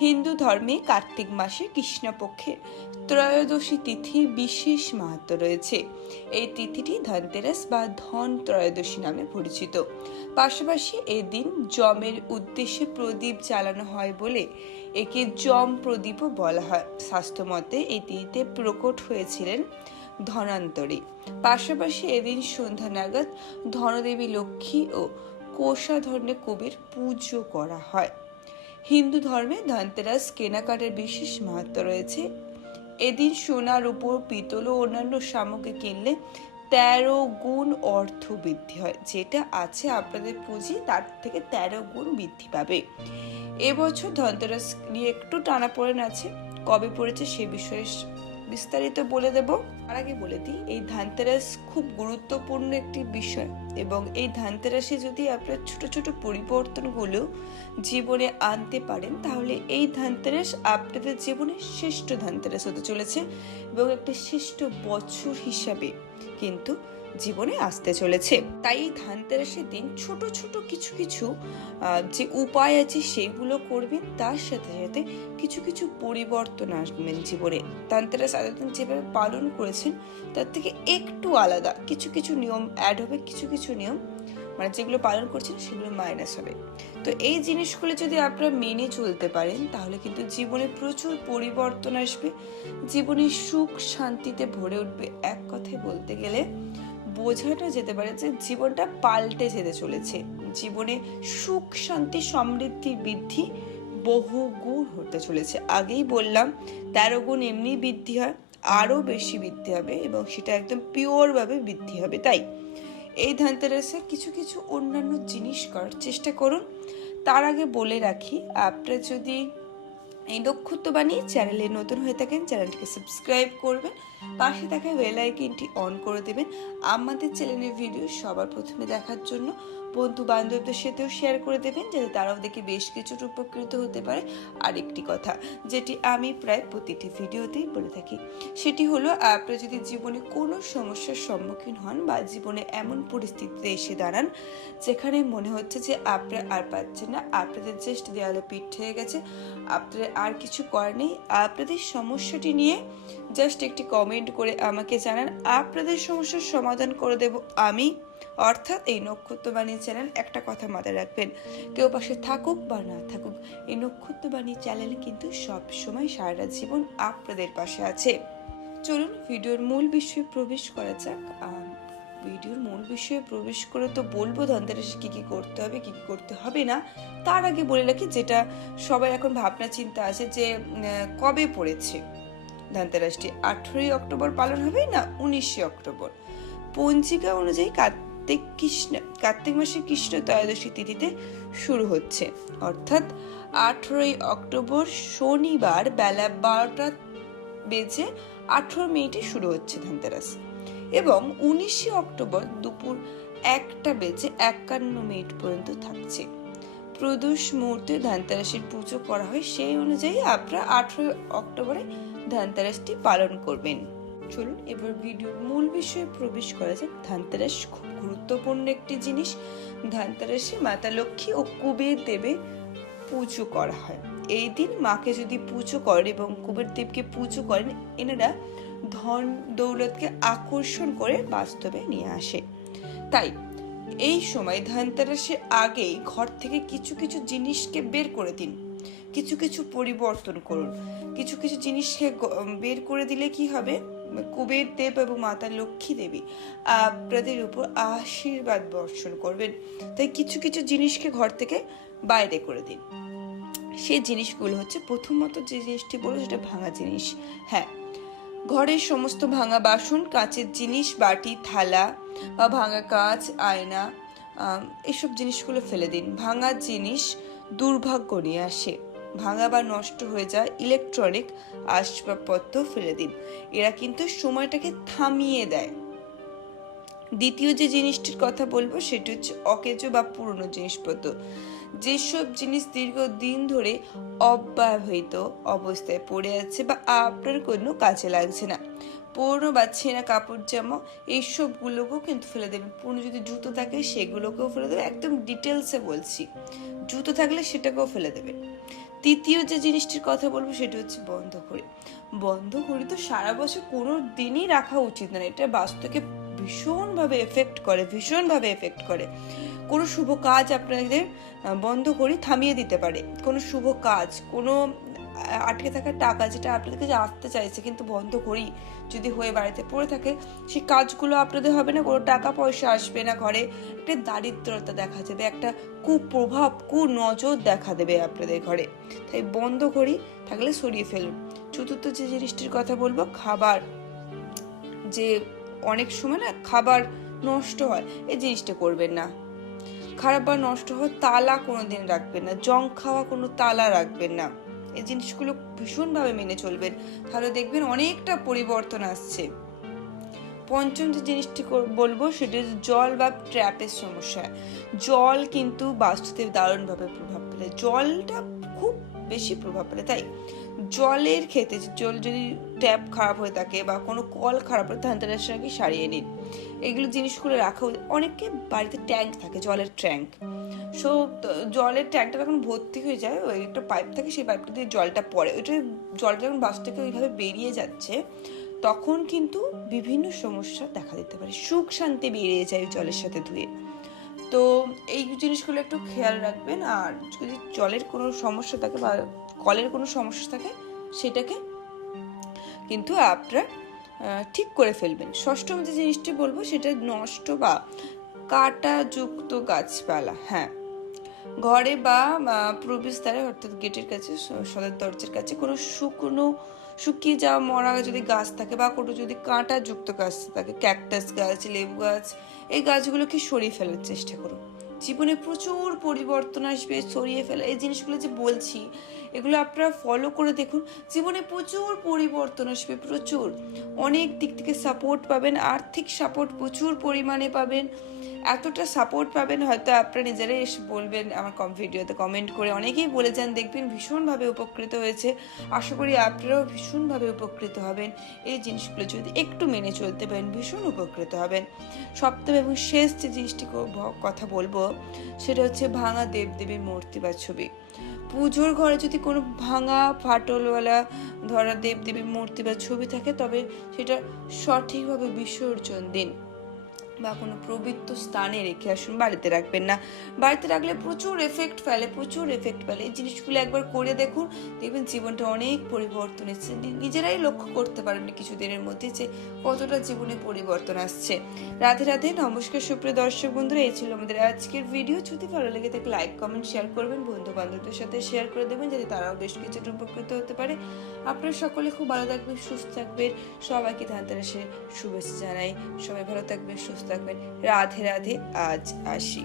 হিন্দু ধর্মে কার্তিক মাসে কৃষ্ণপক্ষের ত্রয়োদশী তিথির বিশেষ মাহাত্ম রয়েছে। এই তিথিটি ধনতেরাস বা ধন ত্রয়োদশী নামে পরিচিত। পাশাপাশি এদিন দিন জমের উদ্দেশ্যে প্রদীপ জ্বালানো হয় বলে একে জম প্রদীপও বলা হয়। স্বাস্থ্যমতে এই তিথিতে প্রকট হয়েছিলেন ধনান্তরী। পাশাপাশি এদিন সন্ধ্যা নাগাদ ধনদেবী লক্ষ্মী ও কোষাধর্ণে কবির পুজো করা হয়। হিন্দু ধর্মে ধনতেরাস কেনাকাটার বিশেষ মাহাত্ম রয়েছে। এদিন সোনার উপর পিতল ও অন্যান্য সামগ্রী কিনলে তেরো গুণ অর্থ বৃদ্ধি হয়। যেটা আছে আপনাদের পুঁজি, তার থেকে তেরো গুণ বৃদ্ধি পাবে। এবছর ধনতেরাস নিয়ে একটু টানাপোড়েন আছে। কবে পড়েছে সে বিষয়ে বিস্তারিত বলে দেব। তার আগে বলে দিই, এই ধানতেরাস খুব গুরুত্বপূর্ণ একটি বিষয় এবং এই ধানতেরাসে যদি আপনার ছোট ছোট পরিবর্তনগুলো জীবনে আনতে পারেন, তাহলে এই ধানতেরাস আপনাদের জীবনে শ্রেষ্ঠ ধানতেরাস হতে চলেছে এবং একটা শ্রেষ্ঠ বছর হিসাবে কিন্তু জীবনে আসতে চলেছে। তাই ধানতেরাসের দিন ছোট ছোট কিছু কিছু যে উপায় আছে সেইগুলো করবেন, তার সাথে সাথে কিছু কিছু পরিবর্তন আসবেন জীবনে। ধানতেরাস এতদিন যেভাবে পালন করেছেন, তার থেকে একটু আলাদা। কিছু কিছু নিয়ম অ্যাড হবে, কিছু কিছু নিয়ম মানে যেগুলো পালন করছেন সেগুলো মাইনাস হবে। তো এই জিনিসগুলো যদি আপনারা মেনে চলতে পারেন, তাহলে কিন্তু জীবনে প্রচুর পরিবর্তন আসবে। জীবনে সুখ শান্তিতে ভরে উঠবে। এক কথায় বলতে গেলে বোঝাটা যেতে পারে যে জীবনটা পাল্টে যেতে চলেছে। জীবনে সুখ, শান্তি, সমৃদ্ধি, বৃদ্ধি বহু গুণ হতে চলেছে। আগেই বললাম, তেরো গুণ এমনি বৃদ্ধি হয়, আরও বেশি বৃদ্ধি হবে এবং সেটা একদম পিওরভাবে বৃদ্ধি হবে। তাই এই ধানতেরাসে কিছু কিছু অন্যান্য জিনিস করার চেষ্টা করুন। তার আগে বলে রাখি, আপনারা যদি এই নক্ষত্রবাণী চ্যানেলে নতুন হয়ে থাকেন, চ্যানেলটিকে সাবস্ক্রাইব করবেন, পাশে থাকা বেল আইকনটি অন করে দেবেন। আমাদের চ্যানেলের ভিডিও সবার প্রথমে দেখার জন্য বন্ধু বান্ধবদের সাথেও শেয়ার করে দেবেন যাতে তারাও দেখে বেশ কিছুটা উপকৃত হতে পারে। আরেকটি কথা, যেটি আমি প্রায় প্রতিটি ভিডিওতেই বলে থাকি, সেটি হলো, আপনারা যদি জীবনে কোনো সমস্যার সম্মুখীন হন বা জীবনে এমন পরিস্থিতিতে এসে দাঁড়ান, যেখানে মনে হচ্ছে যে আপনারা আর পাচ্ছেন না, আপনাদের জাস্ট দেওয়ালে পিঠ হয়ে গেছে আপনাদের আর কিছু করার নেই, আপনাদের সমস্যাটি নিয়ে জাস্ট একটি কমেন্ট করে আমাকে জানান। আপনাদের সমস্যার সমাধান করে দেব আমি। অর্থাৎ এই নক্ষত্রবাণী চ্যানেল একটা কথা মাথায় রাখবেন। কেউ পাশে থাকুক বা না থাকুক, এই নক্ষত্রবাণী চ্যানেল কিন্তু সব সময় সারা জীবন আপনাদের পাশে আছে। চলুন, ভিডিওর মূল বিষয়ে প্রবেশ করা যাক। ভিডিওর মূল বিষয়ে প্রবেশ করে তো বলব, ধনতেরাসে কী কী করতে হবে, কী কী করতে হবে না, তার আগে বলে রাখি যেটা সবাই এখন ভাবনা চিন্তা আছে যে কবে পড়েছে? ধনতেরাসটি আঠেরোই অক্টোবর পালন হবে না উনিশে অক্টোবর? পঞ্জিকা অনুযায়ী কৃষ্ণ, কার্তিক মাসের কৃষ্ণ ত্রয়োদশী তিথিতে শুরু হচ্ছে। অর্থাৎ আঠেরোই অক্টোবর শনিবার বেলা বারোটা বেজে আঠেরো মিনিটে শুরু হচ্ছে ধনতেরাস। এবং উনিশে অক্টোবর দুপুর একটা বেজে একান্ন মিনিট পর্যন্ত থাকছে। প্রদোষ মুহূর্তে ধনতেরাসের পুজো করা হয়, সেই অনুযায়ী আপনারা আঠেরোই অক্টোবরে ধনতেরাসটি পালন করবেন। চলুন, এবার ভিডিওর মূল বিষয়ে প্রবেশ করা যাক। ধনতেরাস গুরুত্বপূর্ণ একটি জিনিস। ধনতেরাসে মাতা লক্ষ্মী ও কুবের দেবে পুজো করা হয়। এই দিন মাকে যদি পুজো করেন এবং কুবের দেবকে পুজো করেন, এনারা ধন দৌলতকে আকর্ষণ করে বাস্তবে নিয়ে আসে। তাই এই সময় ধনতেরাসের আগেই ঘর থেকে কিছু কিছু জিনিসকে বের করে দিন। কিছু কিছু পরিবর্তন করুন। কিছু কিছু জিনিসকে বের করে দিলে কি হবে? কুবের দেব এবং মাতা লক্ষ্মী দেবী আপনাদের উপর আশীর্বাদ বর্ষণ করবেন। তাই কিছু কিছু জিনিসকে ঘর থেকে বাইরে করে দিন। সেই জিনিসগুলো হচ্ছে প্রথমত যে জিনিসটি বলব সেটা ভাঙা জিনিস। হ্যাঁ ঘরের সমস্ত ভাঙা বাসন, কাঁচের জিনিস, বাটি, থালা বা ভাঙা কাঁচ, আয়না এসব জিনিসগুলো ফেলে দিন। ভাঙা জিনিস দুর্ভাগ্য নিয়ে আসে। ভাঙা বা নষ্ট হয়ে যাওয়া ইলেকট্রনিক আসবাবপত্র ফেলে দিন। এরা কিন্তু সময়টাকে থামিয়ে দেয়। দ্বিতীয় যে জিনিসটির কথা বলব, সেটি হচ্ছে অকেজো বা পুরনো জিনিসপত্র। যেসব জিনিস দীর্ঘদিন ধরে অব্যবহৃত অবস্থায় পড়ে আছে বা আপনার কোনো কাজে লাগছে না, পুরনো বা ছেঁড়া কাপড় জামা, এইসবগুলোকেও কিন্তু ফেলে দেবেন। পুরনো যদি জুতো থাকে, সেগুলোকেও ফেলে দেবেন। একদম ডিটেলসে বলছি। জুতো থাকলে সেটাকেও ফেলে দেবেন। তৃতীয় যে জিনিসটির কথা বলব সেটা হচ্ছে বন্ধ ঘড়ি বন্ধ ঘড়ি তো সারা বছর কোনো দিনই রাখা উচিত না। এটা বাস্তুকে ভীষণভাবে এফেক্ট করে, ভীষণভাবে এফেক্ট করে। কোনো শুভ কাজ আপনাদের বন্ধ করে থামিয়ে দিতে পারে। কোনো শুভ কাজ, কোনো আটকে থাকা টাকা যেটা আপনাদের কাছে আসতে চাইছে, কিন্তু বন্ধ করি, যদি হয়ে বাড়িতে পড়ে থাকে, সেই কাজগুলো আপনাদের হবে না, কোনো টাকা পয়সা আসবে না ঘরে। একটা দারিদ্রতা দেখা যাবে একটা কুপ্রভাব, কুনজর দেখা দেবে আপনাদের ঘরে। তাই বন্ধ করি, থাকলে সরিয়ে ফেলুন। চতুর্থ যে জিনিসটির কথা বলব, খাবার। যে অনেক সময় না খাবার নষ্ট হয়, এই জিনিসটা করবেন না। খারাপ বা নষ্ট হওয়ার তালা কোনোদিন রাখবেন না জং খাওয়া কোনো তালা রাখবেন না। এই জিনিসগুলো ভীষণভাবে মেনে চলবেন। তাহলে দেখবেন অনেকটা পরিবর্তন আসছে। পঞ্চম যে জিনিসটি বলব সেটি হচ্ছে জল বা ট্র্যাপের সমস্যা। জল কিন্তু বাস্তুতে দারুণভাবে প্রভাব ফেলে। জলটা খুব বেশি প্রভাব ফেলে, তাই? জলের ক্ষেত্রে জল যদি ট্যাপ খারাপ হয়ে থাকে বা কোনো কল খারাপ হয়ে তাহলে তাদের সঙ্গে সারিয়ে নিন। এগুলো জিনিসগুলো রাখা। অনেকে বাড়িতে ট্যাঙ্ক থাকে, জলের ট্যাঙ্ক। সো জলের ট্যাঙ্কটা যখন ভর্তি হয়ে যায়, ওই একটা পাইপ থাকে সেই পাইপটা দিয়ে জলটা পড়ে। ওইটা জলটা যখন বাস থেকে ওইভাবে বেরিয়ে যাচ্ছে, তখন কিন্তু বিভিন্ন সমস্যা দেখা দিতে পারে। সুখ শান্তি বেরিয়ে যায় জলের সাথে ধুয়ে। তো, এই জিনিসগুলো একটু খেয়াল রাখবেন। আর যদি জলের কোনো সমস্যা থাকে বা কলের কোনো সমস্যা থাকে, সেটাকে কিন্তু আপনারা ঠিক করে ফেলবেন। ষষ্ঠম যে জিনিসটি বলব, সেটা নষ্ট বা কাঁটাযুক্ত গাছপালা। হ্যাঁ ঘরে বা প্রবেশদ্বারে, অর্থাৎ গেটের কাছে সদর দরজার কাছে কোনো শুকনো, শুকিয়ে যাওয়া মরা যদি গাছ থাকে বা কোনো যদি কাঁটা যুক্ত গাছ থাকে, ক্যাকটাস গাছ, লেবু গাছ, এই গাছগুলোকে সরিয়ে ফেলার চেষ্টা করুন। জীবনে প্রচুর পরিবর্তন আসবে সরিয়ে ফেলা, এই জিনিসগুলো যে বলছি এগুলো আপনারা ফলো করে দেখুন। জীবনে প্রচুর পরিবর্তন আসবে, প্রচুর। অনেক দিক থেকে সাপোর্ট পাবেন, আর্থিক সাপোর্ট প্রচুর পরিমাণে পাবেন। এতটা সাপোর্ট পাবেন হয়তো আপনারা নিজেরাই এসে বলবেন আমার কম ভিডিওতে কমেন্ট করে। অনেকেই বলে যান, দেখবেন ভীষণভাবে উপকৃত হয়েছে। আশা করি আপনারাও ভীষণভাবে উপকৃত হবেন। এই জিনিসগুলো যদি একটু মেনে চলতে পারেন, ভীষণ উপকৃত হবেন। সপ্তম এবং শেষ যে জিনিসটি কথা বলব, সেটা হচ্ছে ভাঙা দেবদেবীর মূর্তি বা ছবি। পুজোর ঘরে যদি কোনো ভাঙা ফাটলওয়ালা, ধরা দেবদেবীর মূর্তি বা ছবি থাকে, তবে সেটা সঠিকভাবে বিসর্জন দিন। বা কোনো প্রবৃত্ত স্থানে রেখে আসুন, বাড়িতে রাখবেন না। বাড়িতে রাখলে প্রচুর এফেক্ট ফেলে, প্রচুর এফেক্ট ফেলে। এই জিনিসগুলো একবার করে দেখুন, দেখবেন জীবনটা অনেক পরিবর্তন এসেছে। নিজেরাই লক্ষ্য করতে পারবেন কিছুদিনের মধ্যে যে কতটা জীবনে পরিবর্তন আসছে। রাধে রাধে, নমস্কার সুপ্রিয় দর্শক বন্ধুরা, এই ছিল আমাদের আজকের ভিডিও যদি ভালো লেগে থাকে লাইক কমেন্ট শেয়ার করবেন বন্ধু বান্ধবদের সাথে শেয়ার করে দেবেন, যাতে তারাও বেশ কিছুটা উপকৃত হতে পারে। আপনারা সকলে খুব ভালো থাকবেন, সুস্থ থাকবেন। সবাইকে ধানতেরাসে শুভেচ্ছা জানাই। সবাই ভালো থাকবেন, সুস্থ থাকবেন। রাধে রাধে আজ আসি।